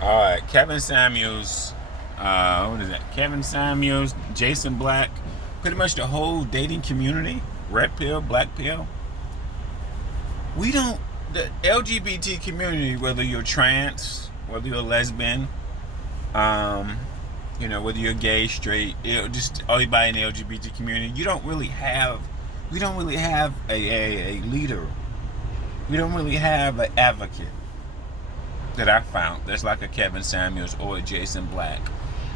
All right, Kevin Samuels. What is that? Kevin Samuels, Jason Black, pretty much the whole dating community, red pill, black pill. We don't. The LGBT community, whether you're trans, whether you're lesbian, um, whether you're gay, straight, just everybody in the LGBT community, you don't really have. We don't really have a leader. We don't really have an advocate that I found that's like a Kevin Samuels or a Jason Black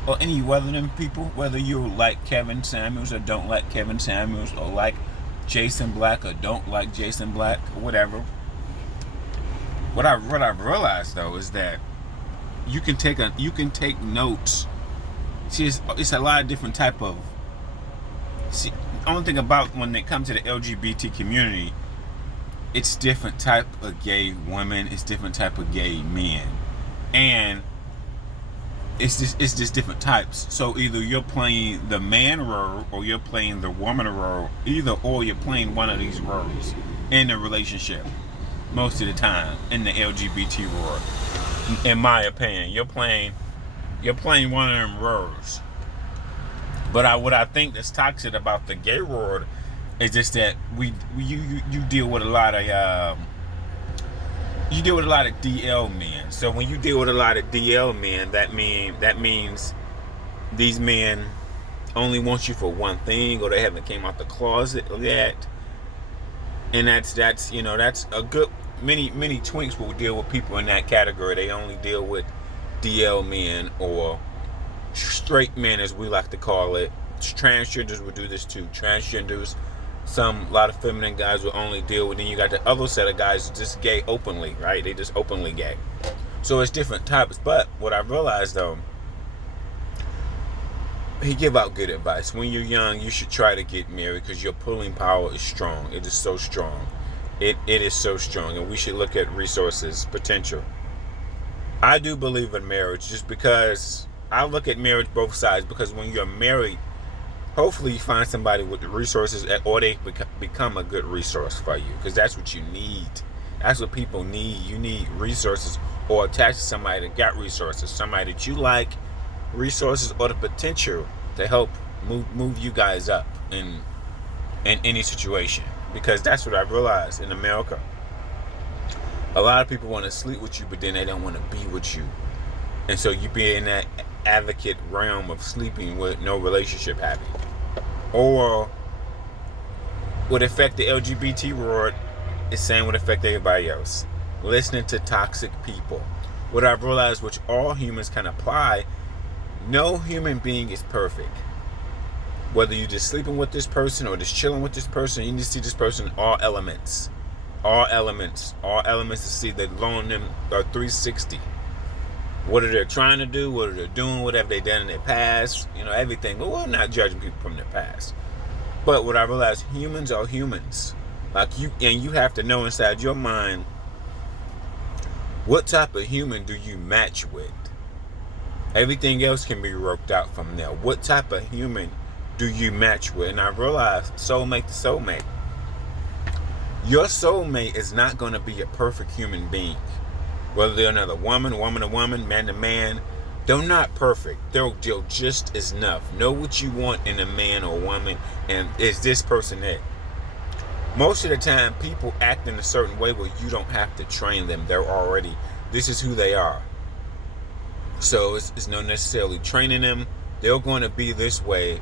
or any one of them people, whether you like Kevin Samuels or don't like Kevin Samuels or like Jason Black or don't like Jason Black or whatever. What I've realized though is that you can take notes. See, it's a lot of different type of. See, only thing about when it comes to the LGBT community, it's different type of gay women, it's different type of gay men, and it's just different types. So either you're playing the man role or you're playing the woman role, either or you're playing one of these roles in a relationship. Most of the time in the LGBT world, in my opinion, you're playing one of them roles. But what I think that's toxic about the gay world is just that you deal with a lot of you deal with a lot of DL men. So when you deal with a lot of DL men, that means these men only want you for one thing, or they haven't came out the closet yet. And that's a good many twinks will deal with people in that category. They only deal with DL men or straight men, as we like to call it. Transgenders will do this too. Transgenders, a lot of feminine guys will only deal with. Then you got the other set of guys just gay openly, right? They just openly gay. So it's different types. But what I realized though, he give out good advice. When you're young, you should try to get married because your pulling power is strong. It is so strong. It is so strong, and we should look at resources, potential. I do believe in marriage just because I look at marriage both sides, because when you're married, hopefully you find somebody with the resources, or they become a good resource for you, because that's what you need. That's what people need. You need resources, or attach to somebody that got resources, somebody that you like, resources, or the potential to help move you guys up in any situation. Because that's what I realized in America. A lot of people want to sleep with you, but then they don't want to be with you. And so you be in that advocate realm of sleeping with no relationship happening. Or would affect the LGBT world, is same would affect everybody else. Listening to toxic people. What I've realized, which all humans can apply, no human being is perfect. Whether you're just sleeping with this person or just chilling with this person, you need to see this person in all elements. All elements to see that along them are 360. What are they trying to do? What are they doing? What have they done in their past? Everything. But we're not judging people from their past. But what I realized, humans are humans. Like you have to know inside your mind, what type of human do you match with? Everything else can be worked out from there. What type of human do you match with? And I realized, soulmate to soulmate. Your soulmate is not going to be a perfect human being. Whether they're another woman to woman, man to man, they're not perfect. They're just as enough. Know what you want in a man or woman, and is this person it? Most of the time, people act in a certain way where you don't have to train them. This is who they are. So it's not necessarily training them. They're going to be this way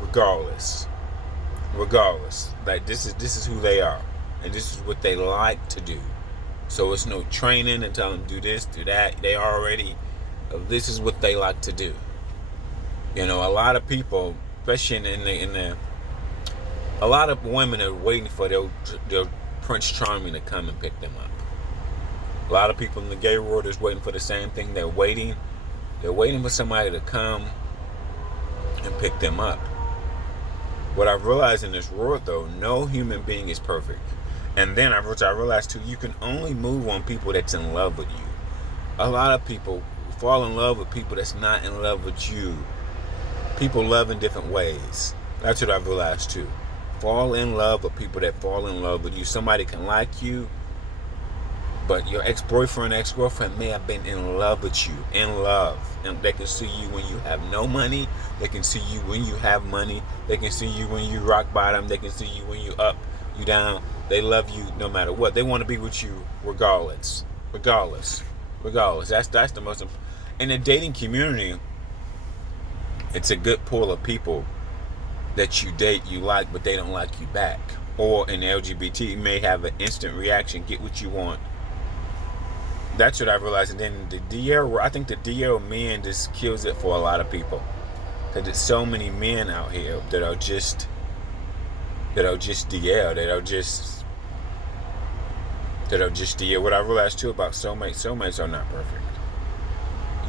regardless. Like this is who they are, and this is what they like to do. So it's no training and telling them do this, do that. They already, this is what they like to do. A lot of people, especially a lot of women are waiting for their Prince Charming to come and pick them up. A lot of people in the gay world is waiting for the same thing. They're waiting for somebody to come and pick them up. What I've realized in this world, though, no human being is perfect. And then I realized, too, you can only move on people that's in love with you. A lot of people fall in love with people that's not in love with you. People love in different ways. That's what I've realized, too. Fall in love with people that fall in love with you. Somebody can like you, But your ex-boyfriend, ex-girlfriend may have been in love with you, in love. And they can see you when you have no money. They can see you when you have money. They can see you when you rock bottom. They can see you when you up, you down. They love you no matter what. They want to be with you regardless. Regardless. That's the most important. In the dating community, it's a good pool of people that you date, you like, but they don't like you back. Or in the LGBT, you may have an instant reaction, get what you want. That's what I realized. And then the DL, I think the DL men just kills it for a lot of people. Because there's so many men out here that are just DL, that are just DL. What I realized too about soulmates are not perfect.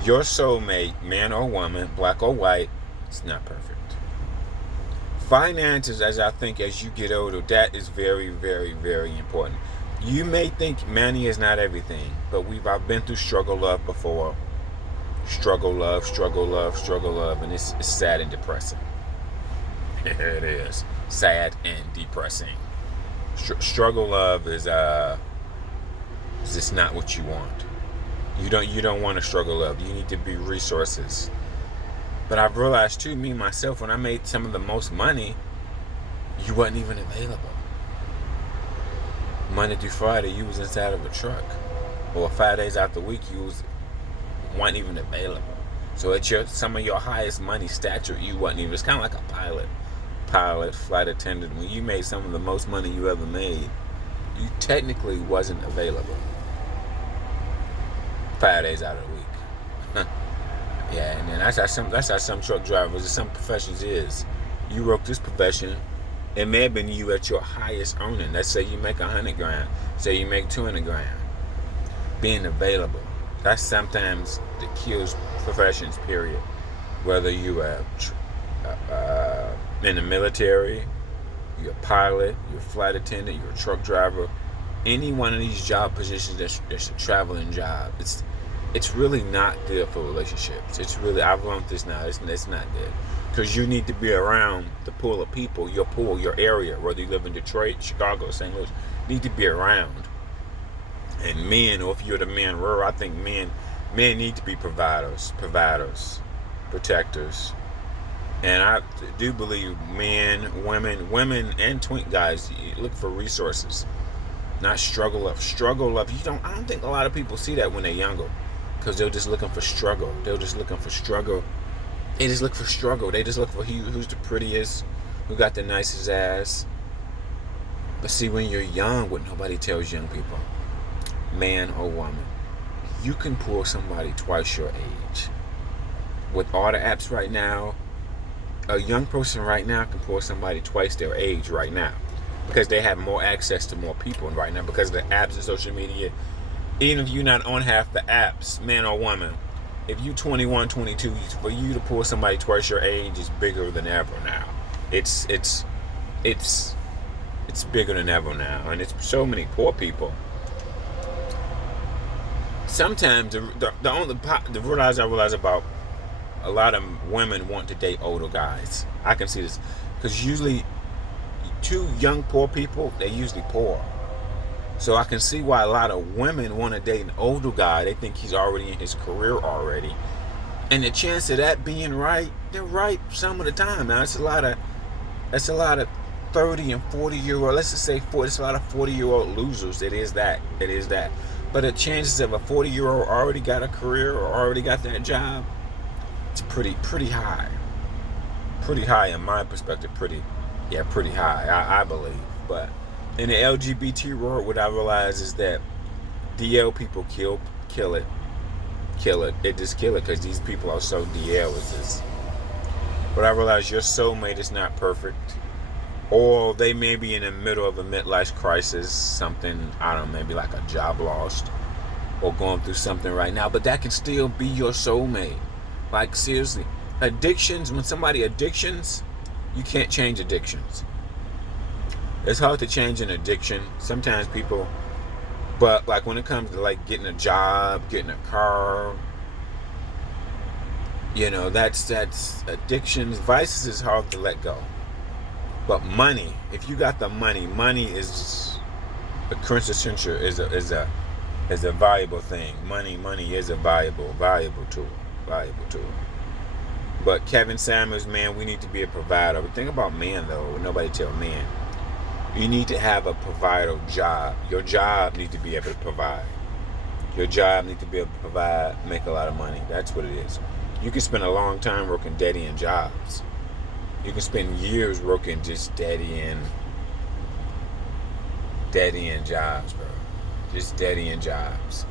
Your soulmate, man or woman, black or white, it's not perfect. Finances, as I think as you get older, that is very, very, very important. You may think money is not everything, but I've been through struggle love before. Struggle love, and it's sad and depressing. It is sad and depressing. Struggle love is just not what you want. You don't want to struggle love. You need to be resources. But I've realized too, me myself, when I made some of the most money, you wasn't even available. Monday through Friday, you was inside of a truck. Or 5 days out the week, you weren't even available. So at some of your highest money stature, you wasn't even. It's kind of like a pilot, flight attendant. When you made some of the most money you ever made, you technically wasn't available 5 days out of the week. Yeah, and then that's how some truck drivers and some professions is. You work this profession, it may have been you at your highest earning. Let's say you make $100,000. Say you make $200,000. Being available, that's sometimes that kills professions. Period. Whether you are in the military, you're a pilot, you're a flight attendant, you're a truck driver, any one of these job positions that's a traveling job. It's really not good for relationships. It's really, I've learned this now, it's not good. Because you need to be around the pool of people, your area, whether you live in Detroit, Chicago, St. Louis, need to be around. And men, or if you're the man rural, I think men need to be providers, protectors. And I do believe men, women, and twink guys look for resources, not struggle up. I don't think a lot of people see that when they're younger. Because they're just looking for struggle. They just look for struggle. They just look for who's the prettiest, who got the nicest ass. But see, when you're young, what nobody tells young people, man or woman, you can pull somebody twice your age. With all the apps right now, a young person right now can pull somebody twice their age right now. Because they have more access to more people right now. Because of the apps and social media. Even if you're not on half the apps, man or woman, if you 21, 22, for you to pull somebody twice your age is bigger than ever now. It's bigger than ever now, and it's so many poor people. Sometimes the realize about a lot of women want to date older guys. I can see this because usually two young poor people, they're usually poor. So I can see why a lot of women want to date an older guy. They think he's already in his career already. And the chance of that being right, they're right some of the time. Now, it's a lot of 30 and 40-year-old, let's just say 40, it's a lot of 40-year-old losers. It is that. But the chances of a 40-year-old already got a career or already got that job, it's pretty high. Pretty high in my perspective. Pretty high, I believe. But in the LGBT world, what I realize is that DL people kill it. It just kill it because these people are so DL with this. But I realize your soulmate is not perfect. Or they may be in the middle of a midlife crisis, something, I don't know, maybe like a job lost or going through something right now. But that can still be your soulmate. Like, seriously. Addictions, you can't change addictions. It's hard to change an addiction. Sometimes people, but like when it comes to like getting a job, getting a car, that's addictions. Vices is hard to let go. But money, if you got the money is a quintessential, is is a valuable thing. Money is a valuable tool. Valuable tool. But Kevin Samuels, man, we need to be a provider. But think about men, though. Nobody tell men. You need to have a provider job. Your job needs to be able to provide. Your job needs to be able to provide, make a lot of money. That's what it is. You can spend a long time working dead-end jobs. You can spend years working just dead-end jobs, bro. Just dead-end jobs.